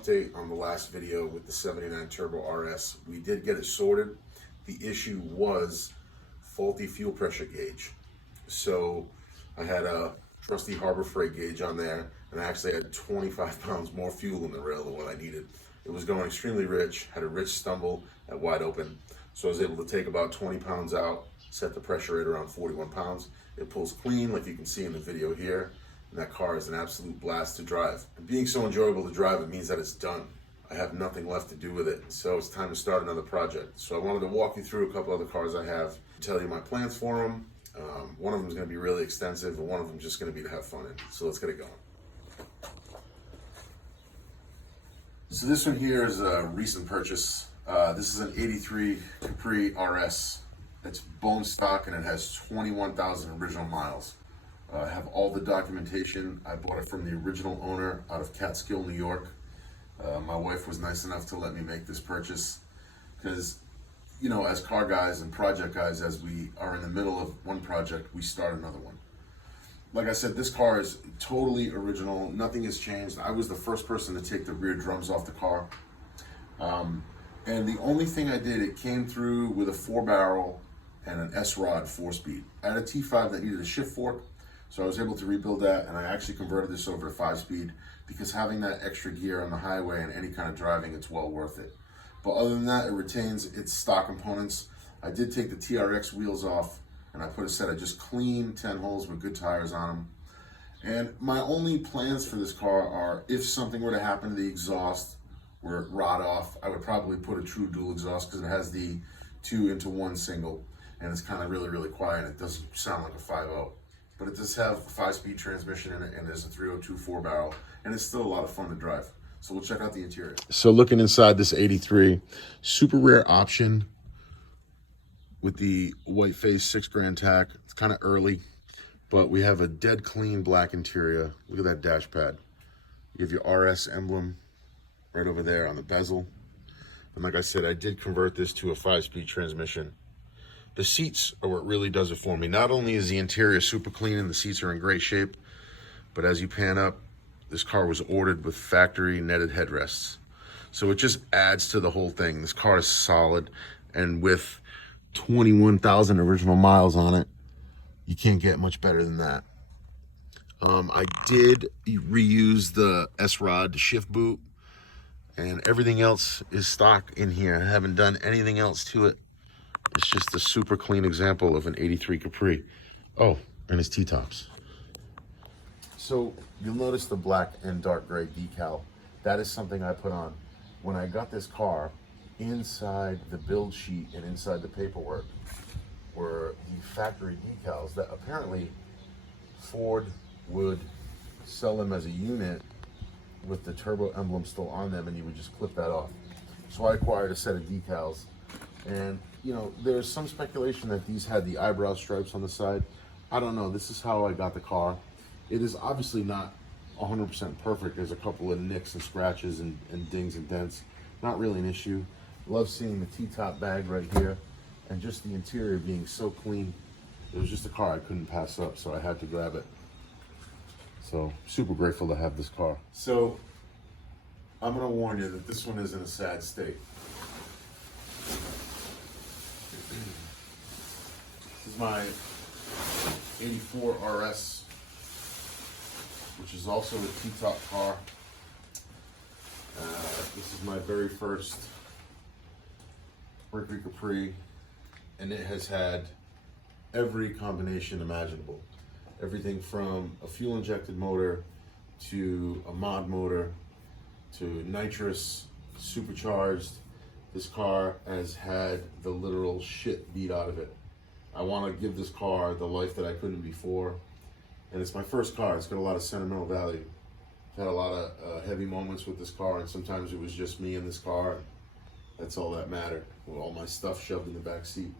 update on the last video with the 79 Turbo RS. We did get it sorted. The issue was faulty fuel pressure gauge. So I had a trusty Harbor Freight gauge on there, and I actually had 25 pounds more fuel in the rail than what I needed. It was going extremely rich, had a rich stumble at wide open. So I was able to take about 20 pounds out, set the pressure rate around 41 pounds. It pulls clean, like you can see in the video here. And that car is an absolute blast to drive. And being so enjoyable to drive, it means that it's done. I have nothing left to do with it. So it's time to start another project. So I wanted to walk you through a couple other cars I have, tell you my plans for them. One of them is going to be really extensive, and one of them is just going to be to have fun in. So let's get it going. So this one here is a recent purchase. This is an 83 Capri RS. It's bone stock and it has 21,000 original miles. I have all the documentation. I bought it from the original owner out of Catskill, New York. My wife was nice enough to let me make this purchase because, you know, as car guys and project guys, as we are in the middle of one project, we start another one. Like I said, this car is totally original. Nothing has changed. I was the first person to take the rear drums off the car. And the only thing I did, it came through with a 4-barrel and an S-Rod 4-speed. I had a T5 that needed a shift fork, so I was able to rebuild that, and I actually converted this over to 5-speed because having that extra gear on the highway and any kind of driving, it's well worth it. But other than that, it retains its stock components. I did take the TRX wheels off, and I put a set of just clean 10 holes with good tires on them. And my only plans for this car are, if something were to happen to the exhaust, where it rot off, I would probably put a true dual exhaust because it has the 2-into-1 single, and it's kind of really quiet. It doesn't sound like a 5.0, but it does have a 5-speed transmission in it, and there's a 302 4-barrel, and it's still a lot of fun to drive. So we'll check out the interior. So looking inside this 83, super rare option with the white face 6 grand tack. It's kind of early, but we have a dead clean black interior. Look at that dash pad. You have your RS emblem right over there on the bezel. And like I said, I did convert this to a 5-speed transmission. The seats are what really does it for me. Not only is the interior super clean and the seats are in great shape, but as you pan up, this car was ordered with factory netted headrests. So it just adds to the whole thing. This car is solid, and with 21,000 original miles on it, you can't get much better than that. I did reuse the S-Rod shift boot, and everything else is stock in here. I haven't done anything else to it. It's just a super clean example of an 83 Capri. Oh, and its T-tops. So you'll notice the black and dark gray decal. That is something I put on. When I got this car, inside the build sheet and inside the paperwork were the factory decals that apparently Ford would sell them as a unit with the turbo emblem still on them, and you would just clip that off. So I acquired a set of decals, and you know, there's some speculation that these had the eyebrow stripes on the side. I don't know. This is how I got the car. It is obviously not 100% perfect. There's a couple of nicks and scratches and dings and dents. Not really an issue. Love seeing the T-top bag right here, and just the interior being so clean. It was just a car I couldn't pass up, so I had to grab it. So super grateful to have this car. So I'm gonna warn you that this one is in a sad state. This is my 84 RS, which is also a T-top car. This is my very first Mercury Capri, and it has had every combination imaginable. Everything from a fuel-injected motor to a mod motor to nitrous, supercharged. This car has had the literal shit beat out of it. I want to give this car the life that I couldn't before, and it's my first car. It's got a lot of sentimental value. I've had a lot of heavy moments with this car, and sometimes it was just me in this car. That's all that mattered, with all my stuff shoved in the back seat.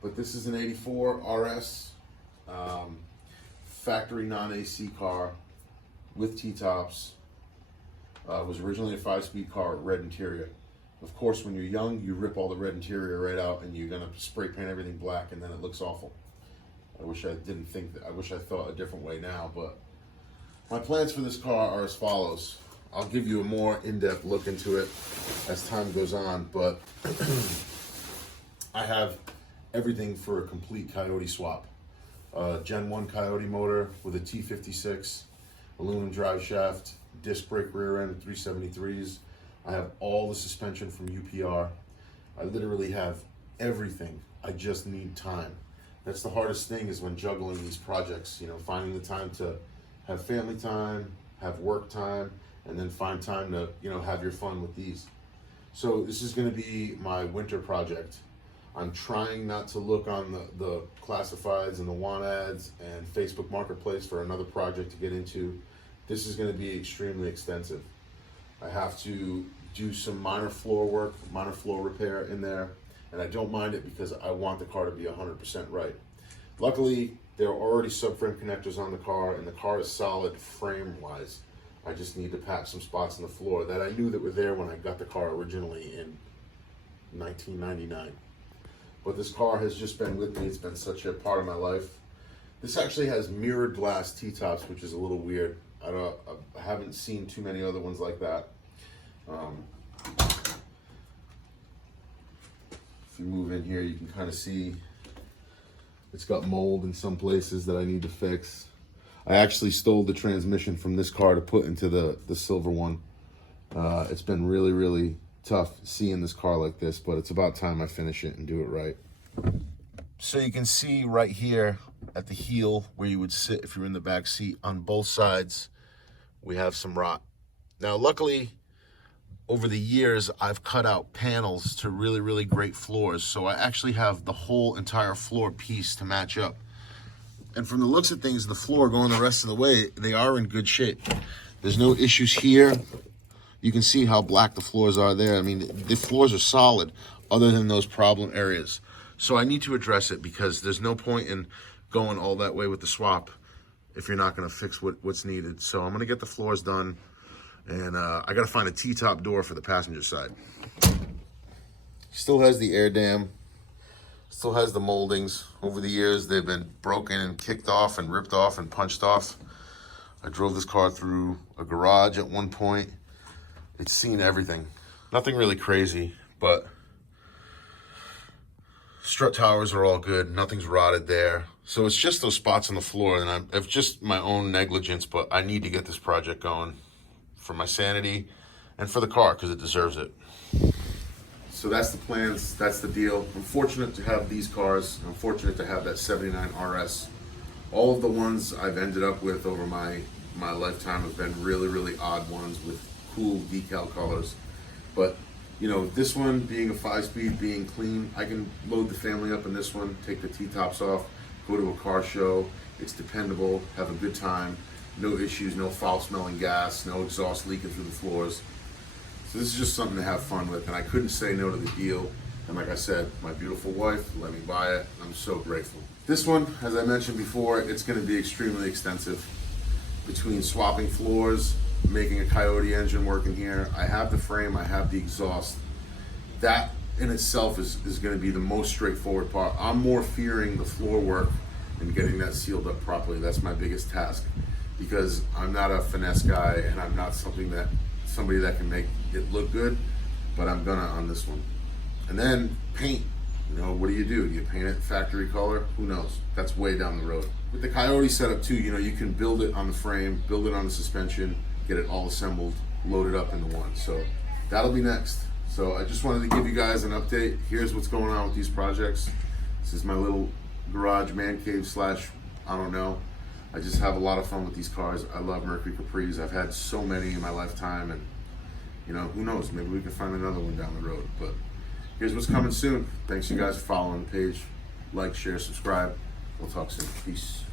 But this is an 84 RS, factory non-AC car with T-tops. It was originally a 5-speed car, red interior. Of course, when you're young, you rip all the red interior right out and you're gonna spray paint everything black, and then it looks awful. I wish I didn't think that. I wish I thought a different way now, but my plans for this car are as follows. I'll give you a more in-depth look into it as time goes on, but I have everything for a complete Coyote swap. Gen 1 Coyote motor with a T56, aluminum drive shaft, disc brake rear end, 373s. I have all the suspension from UPR. I literally have everything. I just need time. That's the hardest thing, is when juggling these projects, you know, finding the time to have family time, have work time, and then find time to, you know, have your fun with these. So this is going to be my winter project. I'm trying not to look on the classifieds and the want ads and Facebook Marketplace for another project to get into. This is going to be extremely extensive. I have to do some minor floor work, minor floor repair in there, and I don't mind it because I want the car to be 100% right. Luckily, there are already subframe connectors on the car, and the car is solid frame-wise. I just need to patch some spots in the floor that I knew that were there when I got the car originally in 1999. But this car has just been with me. It's been such a part of my life. This actually has mirrored glass T-tops, which is a little weird. I haven't seen too many other ones like that. If you move in here, you can kind of see it's got mold in some places that I need to fix. I actually stole the transmission from this car to put into the silver one. It's been really, really tough seeing this car like this, but it's about time I finish it and do it right. So you can see right here at the heel where you would sit if you're in the back seat, on both sides we have some rot. Now luckily, over the years I've cut out panels to really, really great floors, so I actually have the whole entire floor piece to match up. And from the looks of things, the floor going the rest of the way, they are in good shape. There's no issues here. You can see how black the floors are there. I mean, the floors are solid other than those problem areas. So I need to address it, because there's no point in going all that way with the swap if you're not gonna fix what's needed. So I'm gonna get the floors done, and I gotta find a T-top door for the passenger side. Still has the air dam, still has the moldings. Over the years, they've been broken and kicked off and ripped off and punched off. I drove this car through a garage at one point. It's seen everything. Nothing really crazy, but strut towers are all good. Nothing's rotted there. So it's just those spots on the floor, and it's just my own negligence, but I need to get this project going for my sanity and for the car, because it deserves it. So that's the plans, that's the deal. I'm fortunate to have these cars. I'm fortunate to have that 79 RS. All of the ones I've ended up with over my lifetime have been really, really odd ones with cool decal colors. But you know, this one being a 5-speed, being clean, I can load the family up in this one, take the T-tops off, go to a car show. It's dependable, have a good time, no issues, no foul smelling gas, no exhaust leaking through the floors. So this is just something to have fun with, and I couldn't say no to the deal. And like I said, my beautiful wife let me buy it. I'm so grateful. This one, as I mentioned before, it's gonna be extremely extensive. Between swapping floors, making a Coyote engine work in here, I have the frame, I have the exhaust. That in itself is going to be the most straightforward part. I'm more fearing the floor work and getting that sealed up properly. That's my biggest task, because I'm not a finesse guy, and I'm not somebody that can make it look good, but I'm gonna on this one. And then paint. You know, what do? Do you paint it factory color? Who knows? That's way down the road. With the Coyote setup too, you know, you can build it on the frame, build it on the suspension, get it all assembled, load it up into one. So that'll be next. So I just wanted to give you guys an update. Here's what's going on with these projects. This is my little garage man cave slash, I don't know. I just have a lot of fun with these cars. I love Mercury Capris. I've had so many in my lifetime, and you know, who knows, maybe we can find another one down the road. But here's what's coming soon. Thanks you guys for following the page. Like, share, subscribe. We'll talk soon. Peace.